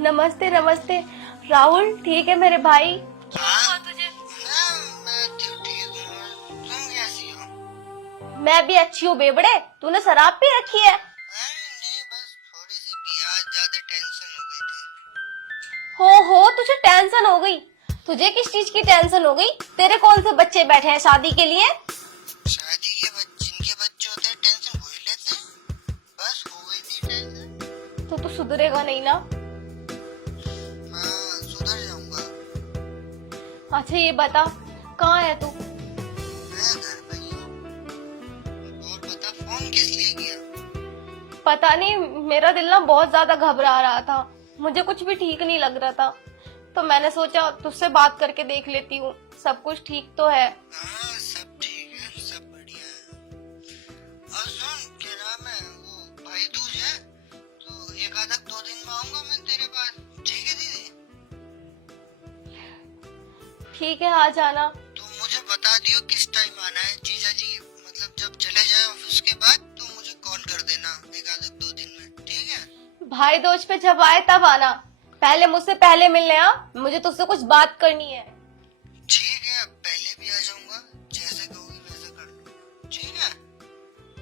नमस्ते नमस्ते। राहुल ठीक है मेरे भाई? हाँ, तुझे मैं तो ठीक हूँ। तुम कैसी हो? मैं भी अच्छी हूँ बेबड़े। तूने शराब पी रखी है? अरे नहीं, बस थोड़ी सी पिया, ज्यादा टेंशन हो गई थी। हो तुझे टेंशन हो गई? तुझे किस चीज की टेंशन हो गई? तेरे कौन से बच्चे बैठे हैं शादी के लिए? शादी के जिनके बच्चे होते हैं टेंशन हो ही लेते हैं। बस हो गई थी टेंशन। तो तू सुधरेगा नहीं ना? हाँ, सुधर जाऊंगा। अच्छा ये बता, कहाँ है तू? मैं घर पे ही हूँ। और बता, फोन किस लिए किया? पता नहीं, मेरा दिल ना बहुत ज्यादा घबरा रहा था। मुझे कुछ भी ठीक नहीं लग रहा था, तो मैंने सोचा तुझसे बात करके देख लेती हूँ सब कुछ ठीक तो है। हाँ, सब ठीक है, सब बढ़िया है। और सुन, क्या नाम है, वो भाई दूज है, तो एक आधा 2 दिन में आऊंगा मैं तेरे पास। ठीक है दीदी? ठीक है, आ जाना। तो मुझे बता दियो किस टाइम आना है। जीजा जी मतलब जब चले जाए ऑफिस के बाद तो मुझे कॉल कर देना एक आधे 2 दिन में, ठीक है? भाई दोस्त पे जब आए तब आना, पहले मुझसे पहले मिलने आ। मुझे तुझसे कुछ बात करनी है। ठीक है, पहले भी आ जाऊंगा, जैसे कहोगी वैसे कर लो, ठीक है?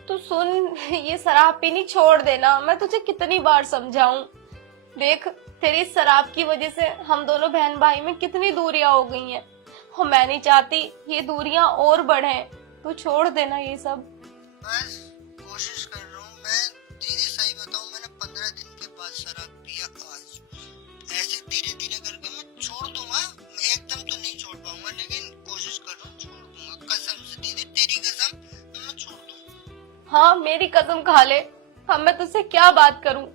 तू सुन, ये शराब पीनी छोड़ देना। मैं तुझे कितनी बार समझाऊं। देख, तेरी इस शराब की वजह से हम दोनों बहन भाई में कितनी दूरियां हो गई हैं, और मैं नहीं चाहती ये दूरियां और बढ़े। तू छोड़ देना ये सब। बस कोशिश कर रहा हूँ मैं। दीदी सही बताऊँ, मैंने 15 दिन के बाद शराब पिया आज। ऐसे धीरे धीरे करके मैं छोड़ दूंगा। मैं एकदम तो नहीं छोड़ पाऊंगा, लेकिन कोशिश कर रहा हूँ, छोड़ दूंगा कसम से। दीदी तेरी कसम, मैं छोड़ दूंगा। हाँ, मेरी कसम खा ले। अब मैं तुझसे क्या बात करूं?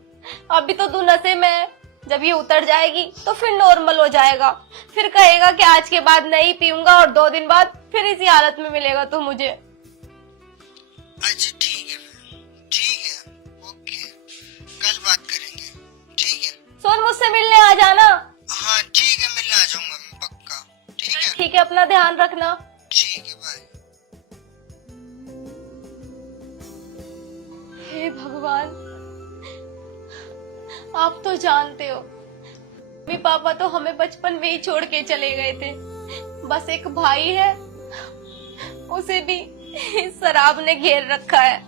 अभी तो तू नशे में है। जब ये उतर जाएगी तो फिर नॉर्मल हो जाएगा। फिर कहेगा कि आज के बाद नहीं पीऊंगा, और 2 दिन बाद फिर इसी हालत में मिलेगा तू मुझे। अच्छा ठीक है फिर, ठीक है, ओके, कल बात करेंगे, ठीक है? सुन, मुझसे मिलने आ जाना। हाँ ठीक है, मिलने आ जाऊंगा मैं पक्का, ठीक है? ठीक है, अपना ध्यान रखना। ठीक है, बाय। हे भगवान, आप तो जानते हो, मम्मी पापा तो हमें बचपन में ही छोड़ के चले गए थे। बस एक भाई है, उसे भी इस शराब ने घेर रखा है।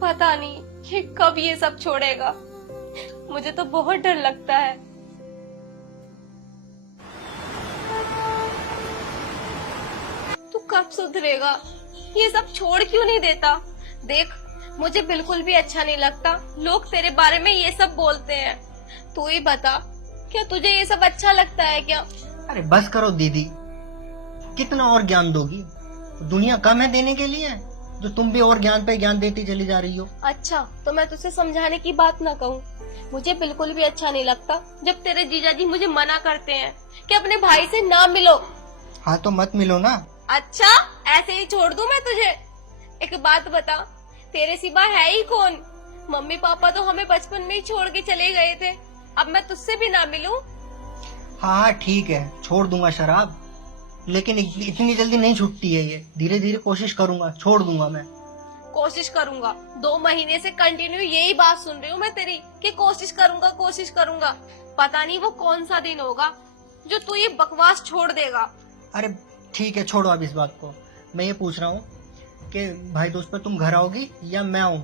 पता नहीं कि कब ये सब छोड़ेगा। मुझे तो बहुत डर लगता है। तू कब सुधरेगा? ये सब छोड़ क्यों नहीं देता? देख, मुझे बिल्कुल भी अच्छा नहीं लगता लोग तेरे बारे में ये सब बोलते हैं। तू ही बता, क्या तुझे ये सब अच्छा लगता है क्या? अरे बस करो दीदी, कितना और ज्ञान दोगी? दुनिया कम है देने के लिए जो तुम भी और ज्ञान पे ज्ञान देती चली जा रही हो। अच्छा, तो मैं तुझसे समझाने की बात ना कहूँ? मुझे बिल्कुल भी अच्छा नहीं लगता जब तेरे जीजा जी मुझे मना करते हैं कि अपने भाई से ना मिलो। हाँ तो मत मिलो ना। अच्छा, ऐसे ही छोड़ दूं मैं तुझे? एक बात बता, तेरे सिवा है ही कौन? मम्मी पापा तो हमें बचपन में ही छोड़ के चले गए थे। अब मैं तुझसे भी ना मिलूं? हाँ हाँ ठीक है, छोड़ दूंगा शराब, लेकिन इतनी जल्दी नहीं छूटती है ये। धीरे धीरे कोशिश करूंगा, छोड़ दूंगा मैं। कोशिश करूंगा? 2 महीने से कंटिन्यू यही बात सुन रही हूँ मैं तेरी कि कोशिश करूंगा कोशिश करूंगा। पता नहीं वो कौन सा दिन होगा जो तू ये बकवास छोड़ देगा। अरे ठीक है, छोड़ो अब इस बात को। मैं ये पूछ रहा हूँ कि भाई दोस्त पे तुम घर आओगी या मैं आऊँ?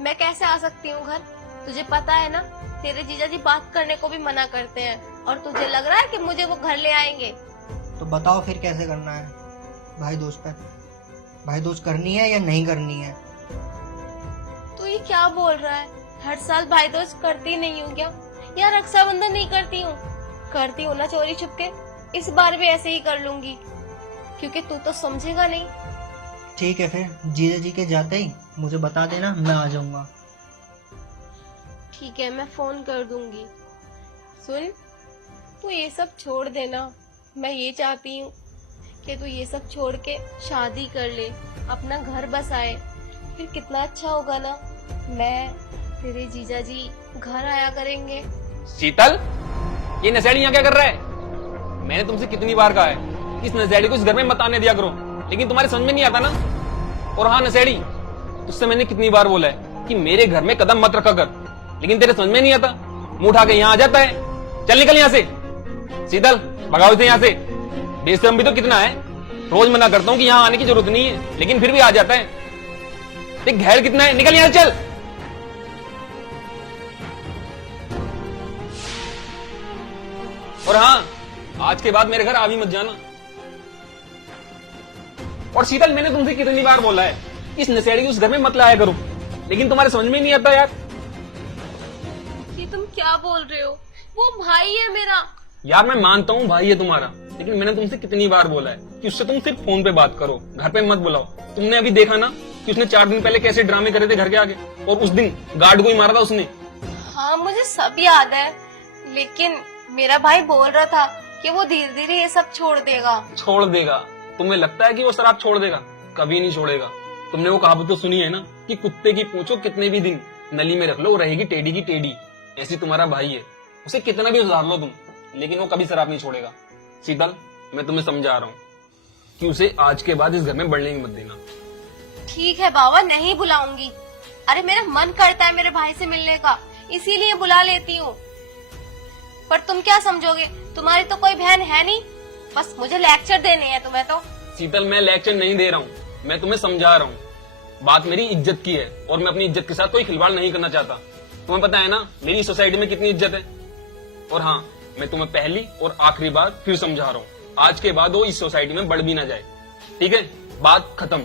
मैं कैसे आ सकती हूँ घर? तुझे पता है ना, तेरे जीजा जी बात करने को भी मना करते हैं, और तुझे लग रहा है कि मुझे वो घर ले आएंगे? तो बताओ फिर कैसे करना है भाई दोस्त पे? भाई दोस्त करनी है या नहीं करनी है? तू ये क्या बोल रहा है? हर साल भाई दोस्त करती नहीं हूँ क्या? या रक्षाबंधन नहीं करती हूँ? करती हूँ ना चोरी छुपके। इस बार भी ऐसे ही कर लूंगी, क्योंकि तू तो समझेगा नहीं। ठीक है, फिर जीजा जी के जाते ही मुझे बता देना, मैं आ जाऊंगा। ठीक है, मैं फोन कर दूंगी। सुन, तू ये सब छोड़ देना। मैं ये चाहती हूँ कि तू ये सब छोड़ के शादी कर ले, अपना घर बसाए। फिर कितना अच्छा होगा ना, मैं, तेरे जीजा जी घर आया करेंगे। शीतल, ये नशेड़ी यहाँ क्या कर रहा है? मैंने तुमसे कितनी बार कहा है कि इस नशेड़ी को इस घर में मत आने दिया करो, लेकिन तुम्हारे समझ में नहीं आता ना। और हाँ नशेड़ी, तुझसे मैंने कितनी बार बोला है कि मेरे घर में कदम मत रखा कर, लेकिन तेरे समझ में नहीं आता। मुंह उठा के यहाँ आ जाता है। चल निकल यहाँ से। शीतल भगाओ इसे यहाँ से। बेशरम भी तो कितना है, रोज मना करता हूँ कि यहाँ आने की जरूरत नहीं है, लेकिन फिर भी आ जाता है। देख घेर कितना है, निकल यहाँ से चल। और हाँ, आज के बाद मेरे घर आ भी मत जाना। और शीतल मैंने तुमसे कितनी बार बोला है इस नशेड़ी उस घर में मत लाया करो, लेकिन तुम्हारे समझ में नहीं आता यार। ये तुम क्या बोल रहे हो? वो भाई है मेरा। यार मैं मानता हूँ भाई है तुम्हारा, लेकिन मैंने तुमसे कितनी बार बोला है कि उससे तुम सिर्फ फोन पे बात करो, घर पे मत बुलाओ। तुमने अभी देखा ना कि उसने 4 दिन पहले कैसे ड्रामे करे थे घर के आगे, और उस दिन गार्ड को ही मारा था उसने। हाँ मुझे सब याद है, लेकिन मेरा भाई बोल रहा था कि वो धीरे धीरे ये सब छोड़ देगा। छोड़ देगा? तुम्हें लगता है कि वो शराब छोड़ देगा? कभी नहीं छोड़ेगा। तुमने वो कहावत तो सुनी है ना कि कुत्ते की पूंछो कितने भी दिन नली में रख लो, रहेगी टेढ़ी की टेढ़ी। ऐसी तुम्हारा भाई है, उसे कितना भी सुधार लो तुम, लेकिन वो कभी शराब नहीं छोड़ेगा। शीतल मैं तुम्हें समझा रहा हूँ कि उसे आज के बाद इस घर में बढ़ने ही मत देना। ठीक है बाबा, नहीं बुलाऊंगी। अरे मेरा मन करता है मेरे भाई से मिलने का, इसीलिए बुला लेती हूँ। पर तुम क्या समझोगे, तुम्हारी तो कोई बहन है नहीं, बस मुझे लेक्चर देने हैं तुम्हें तो। शीतल मैं लेक्चर नहीं दे रहा हूँ, मैं तुम्हें समझा रहा हूँ। बात मेरी इज्जत की है, और मैं अपनी इज्जत के साथ कोई खिलवाड़ नहीं करना चाहता। तुम्हें पता है ना मेरी सोसाइटी में कितनी इज्जत है। और हाँ, मैं तुम्हें पहली और आखिरी बार फिर समझा रहा हूँ, आज के बाद वो इस सोसाइटी में बढ़ भी ना जाए, ठीक है? बात खत्म।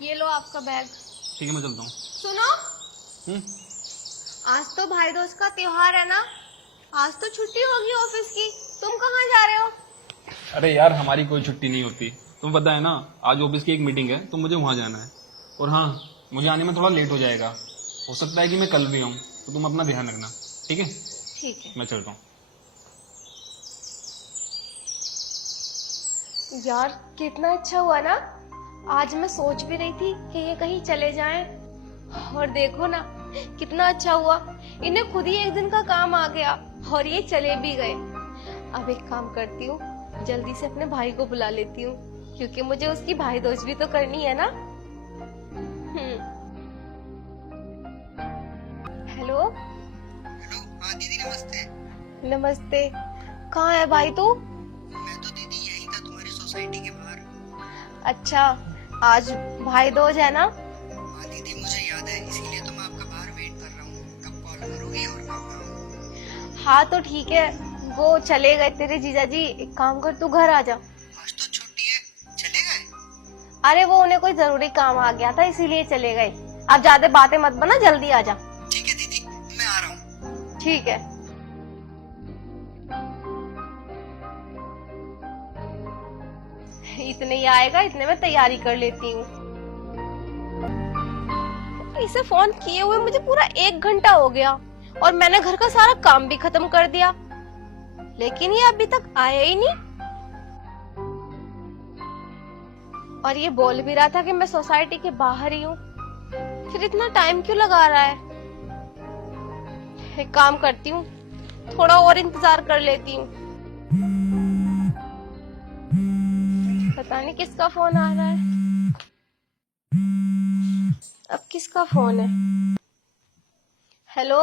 ये लो आपका बैग। ठीक है मैं चलता हूँ। सुनो, आज तो भाई दूज का त्योहार है ना, आज तो छुट्टी होगी ऑफिस की, तुम कहाँ जा रहे हो? अरे यार हमारी कोई छुट्टी नहीं होती, तुम्हें पता है ना। आज ऑफिस की एक मीटिंग है तो मुझे वहां जाना है, और हाँ मुझे आने में थोड़ा लेट हो जाएगा। हो सकता है कि मैं कल भी आऊँ, तो तुम अपना ध्यान रखना, ठीक है? ठीक है। मैं चलता हूँ। यार कितना अच्छा हुआ ना, आज मैं सोच भी रही थी कि ये कहीं चले जाएं, और देखो ना कितना अच्छा हुआ, इन्हें खुद ही एक दिन का काम आ गया और ये चले भी गए। अब एक काम करती हूँ, जल्दी से अपने भाई को बुला लेती हूँ, क्योंकि मुझे उसकी भाई दोस्त भी तो करनी है ना। हेलो। हेलो, हाँ दीदी नमस्ते। नमस्ते। कहाँ है भाई तू? मैं तो दीदी यही था, तुम्हारी सोसाइटी के बाहर। अच्छा, आज भाई दोज है ना? हाँ दीदी मुझे याद है, इसीलिए तो मैं आपका बाहर वेट कर रहा हूँ, कब कॉल करोगी और कब आऊँ। हाँ तो ठीक है, वो चले गए तेरे जीजा जी। एक काम कर, तू घर आ जा। आज तो छुट्टी है, चले गए? अरे वो उन्हें कोई जरूरी काम आ गया था, इसीलिए चले गए। अब ज्यादा बातें मत बना, जल्दी आ जा। ठीक है दीदी, मैं आ रहा हूँ। ठीक है। इतने ही आएगा, इतने में तैयारी कर लेती हूँ। इसे फोन किए हुए मुझे पूरा 1 घंटा हो गया, और मैंने घर का सारा काम भी खत्म कर दिया, लेकिन ये अभी तक आया ही नहीं। और ये बोल भी रहा था कि मैं सोसाइटी के बाहर ही हूँ, फिर इतना टाइम क्यों लगा रहा है? एक काम करती हूँ, थोड़ा और इंतजार कर लेती हूँ। पता नहीं किसका फोन आ रहा है। अब किसका फोन है? हेलो।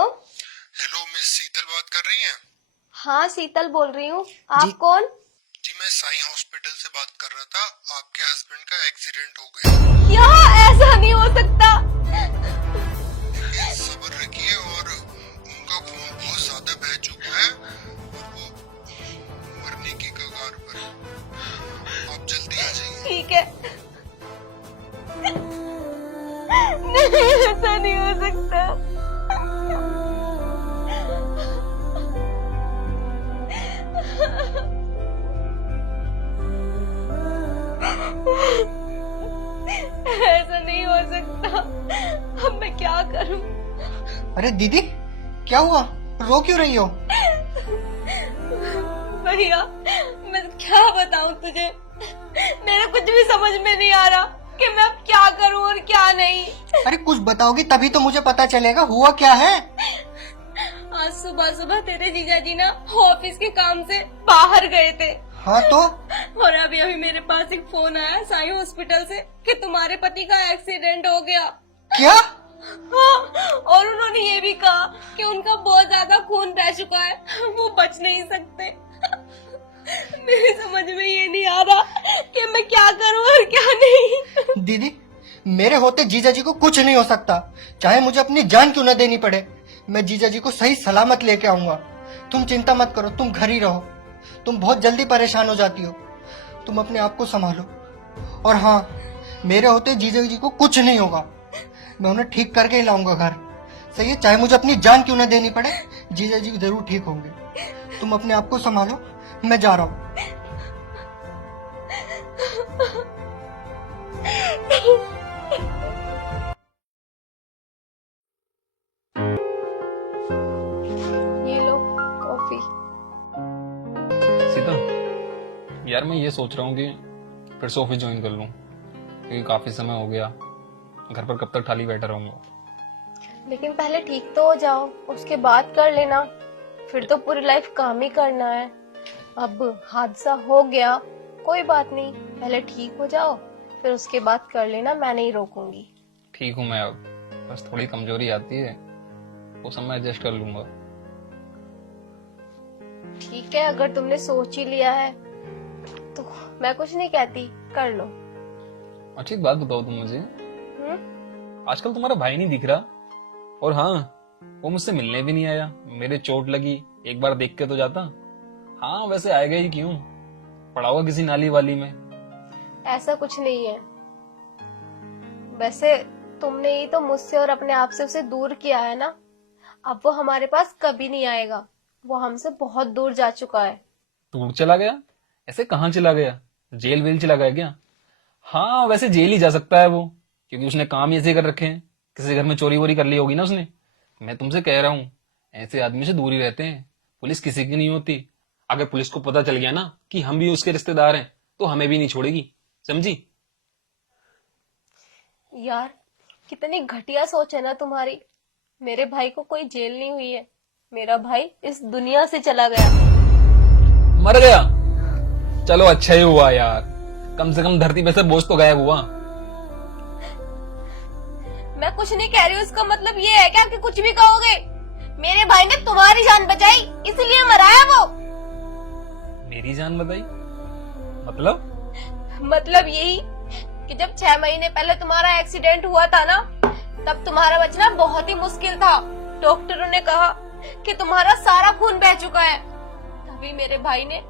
हेलो, मिस शीतल बात कर रही हैं? हाँ शीतल बोल रही हूँ, आप कौन? जी मैं साई हॉस्पिटल से बात कर रहा था, आपके हस्बैंड का एक्सीडेंट हो गया। यहाँ ऐसा नहीं हो सकता। सब्र रखिए, और उनका खून बहुत ज्यादा बह चुका है और वो मरने की कगार पर है। आप जल्दी आ जाइए। ठीक है। नहीं ऐसा नहीं हो सकता। ऐसा नहीं हो सकता, अब मैं क्या करूं? अरे दीदी क्या हुआ, रो क्यों रही हो? भैया मैं क्या बताऊं तुझे, मेरे कुछ भी समझ में नहीं आ रहा कि मैं अब क्या करूं और क्या नहीं। अरे कुछ बताओगी तभी तो मुझे पता चलेगा, हुआ क्या है? आज सुबह सुबह तेरे जीजा जी ना ऑफिस के काम से बाहर गए थे, हाँ तो और अभी अभी मेरे पास एक फोन आया साई हॉस्पिटल से कि तुम्हारे पति का एक्सीडेंट हो गया। क्या? हाँ, और उन्होंने ये भी कहा कि उनका बहुत ज्यादा खून बह चुका है, वो बच नहीं सकते। मेरे समझ में ये नहीं आ रहा कि मैं क्या करूं और क्या नहीं। दीदी, मेरे होते जीजा जी को कुछ नहीं हो सकता, चाहे मुझे अपनी जान क्यों न देनी पड़े। मैं जीजा जी को सही सलामत लेके आऊंगा। तुम चिंता मत करो, तुम घर ही रहो। तुम बहुत जल्दी परेशान हो जाती हो, तुम अपने आप को संभालो। और हाँ, मेरे होते जीजा जी को कुछ नहीं होगा, मैं उन्हें ठीक करके ही लाऊंगा घर। सही है, चाहे मुझे अपनी जान क्यों न देनी पड़े, जीजा जी जरूर ठीक होंगे। तुम अपने आप को संभालो, मैं जा रहा हूँ। ये लो कॉफी। सीता, यार मैं ये सोच रहा हूँ कि फिर से ऑफिस ज्वाइन कर लूँ, क्योंकि काफी समय हो गया। घर पर कब तक खाली बैठा रहूंगा। लेकिन पहले ठीक तो हो जाओ, उसके बाद कर लेना। फिर तो पूरी लाइफ काम ही करना है। अब हादसा हो गया, कोई बात नहीं, पहले ठीक हो जाओ, फिर उसके बाद कर लेना, मैं नहीं रोकूंगी। ठीक हूँ मैं अब, बस थोड़ी कमजोरी आती है, वो सब मैं एडजस्ट कर लूंगा। ठीक है, अगर तुमने सोच ही लिया है तो मैं कुछ नहीं कहती, कर लो। अच्छी बात बताओ तुम मुझे, आजकल तुम्हारा भाई नहीं दिख रहा। और हाँ, वो मुझसे मिलने भी नहीं आया। मेरे चोट लगी, एक बार देख के तो जाता। हाँ, वैसे आएगा ही क्यों, पड़ा हुआ किसी नाली वाली में। ऐसा कुछ नहीं है। वैसे तुमने ही तो मुझसे और अपने आप से उसे दूर किया है ना। अब वो हमारे पास कभी नहीं आएगा, वो हमसे बहुत दूर जा चुका है। दूर चला गया? ऐसे कहाँ चला गया? जेल वेल चला गया क्या? हाँ, वैसे जेल ही जा सकता है वो, क्योंकि उसने काम ही ऐसे कर रखे हैं। किसी घर में चोरी वोरी कर ली होगी ना उसने। मैं तुमसे कह रहा हूँ, ऐसे आदमी से दूर ही रहते हैं। पुलिस किसी की नहीं होती। अगर पुलिस को पता चल गया ना कि हम भी उसके रिश्तेदार हैं, तो हमें भी नहीं छोड़ेगी, समझी? यार, कितनी घटिया सोच है ना तुम्हारी। मेरे भाई को कोई जेल नहीं हुई है, मेरा भाई इस दुनिया से चला गया। मर गया? चलो अच्छा ही हुआ यार, कम से कम धरती पे से बोझ तो गायब हुआ। मैं कुछ नहीं कह रही हूँ, इसका मतलब ये है क्या कि कुछ भी कहोगे? मेरे भाई ने तुम्हारी जान बचाई, इसलिए मरा है वो। मेरी जान बताई? मतलब यही कि जब 6 महीने पहले तुम्हारा एक्सीडेंट हुआ था ना, तब तुम्हारा बचना बहुत ही मुश्किल था। डॉक्टरों ने कहा कि तुम्हारा सारा खून बह चुका है। तभी मेरे भाई ने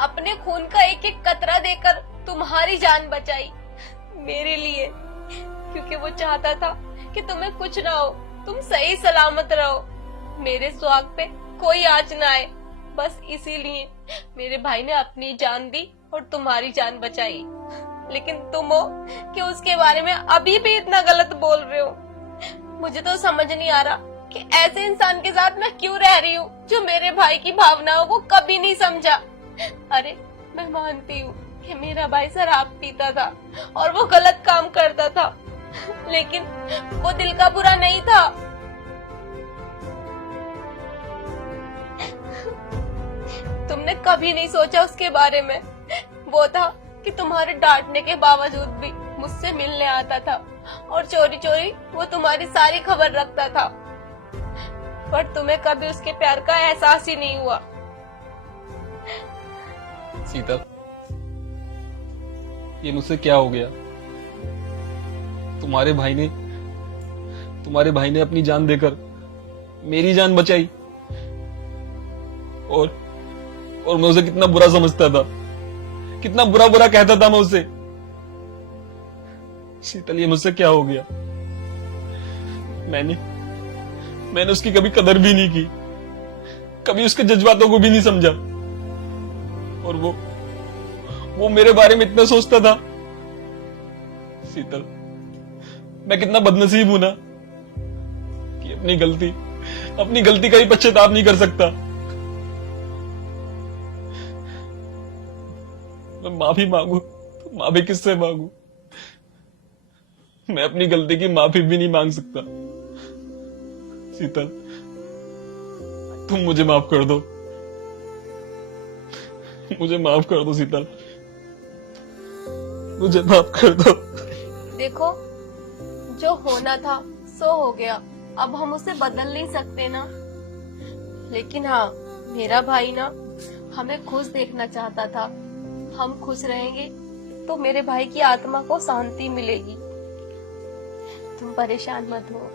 अपने खून का एक एक कतरा देकर तुम्हारी जान बचाई, मेरे लिए। क्योंकि वो चाहता था कि तुम्हें कुछ ना हो, तुम सही सलामत रहो, मेरे सुहाग पे कोई आंच ना आए। बस इसीलिए मेरे भाई ने अपनी जान दी और तुम्हारी जान बचाई। लेकिन तुम हो कि उसके बारे में अभी भी इतना गलत बोल रहे हो। मुझे तो समझ नहीं आ रहा कि ऐसे इंसान के साथ मैं क्यों रह रही हूँ जो मेरे भाई की भावनाओं को कभी नहीं समझा। अरे, मैं मानती हूँ कि मेरा भाई शराब पीता था और वो गलत काम करता था, लेकिन वो दिल का बुरा नहीं था। तुमने कभी नहीं सोचा उसके बारे में। वो था कि तुम्हारे डांटने के बावजूद भी मुझसे मिलने आता था और चोरी चोरी वो तुम्हारी सारी खबर रखता था, पर तुम्हें कभी उसके प्यार का एहसास ही नहीं हुआ। सीता, ये मुझसे क्या हो गया? तुम्हारे भाई ने अपनी जान देकर मेरी जान बचाई, और मैं उसे कितना बुरा समझता था, कितना बुरा बुरा कहता था मैं उसे। शीतल, ये मुझसे क्या हो गया? मैंने उसकी कभी कदर भी नहीं की, कभी उसके जज्बातों को भी नहीं समझा, और वो मेरे बारे में इतना सोचता था। शीतल, मैं कितना बदनसीब हूं ना कि अपनी गलती का ही पश्चाताप नहीं कर सकता। मैं माफी मांगू तो माफी किससे मांगू? मैं अपनी गलती की माफी भी नहीं मांग सकता। शीतल, तुम मुझे माफ कर दो। मुझे माफ कर दो शीतल, मुझे माफ कर दो। देखो, जो होना था सो हो गया, अब हम उसे बदल नहीं सकते ना। लेकिन हाँ, मेरा भाई ना हमें खुश देखना चाहता था। हम खुश रहेंगे तो मेरे भाई की आत्मा को शांति मिलेगी। तुम परेशान मत हो।